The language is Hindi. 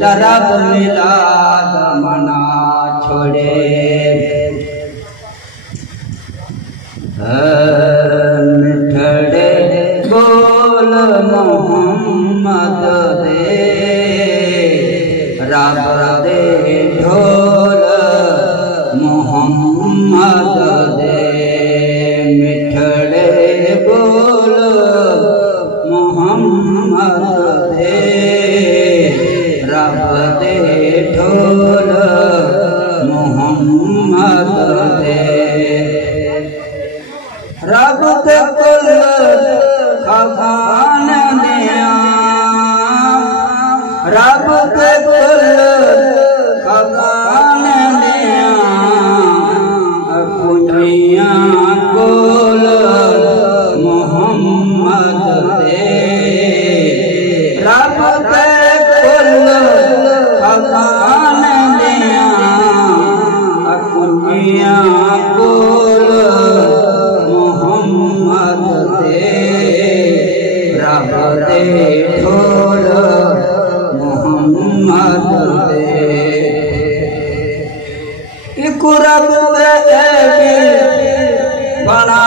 दरब मिलाद मना छोड़े मिठड़े बोल मोहम्मद दे रब दे ढोल मोहम्मद दे मिठड़े बोल मोहम्मद दे रब दे ढोल मोहम्मद दे रब के कुल खजान दिया रब के कुल खजान दिया कुनिया कुल मोहम्मद दे रब के कुल खजान दिया कुनिया कुल मोहम्मद दे रब दे ढोल मोहम्मद दे एक रब दे बना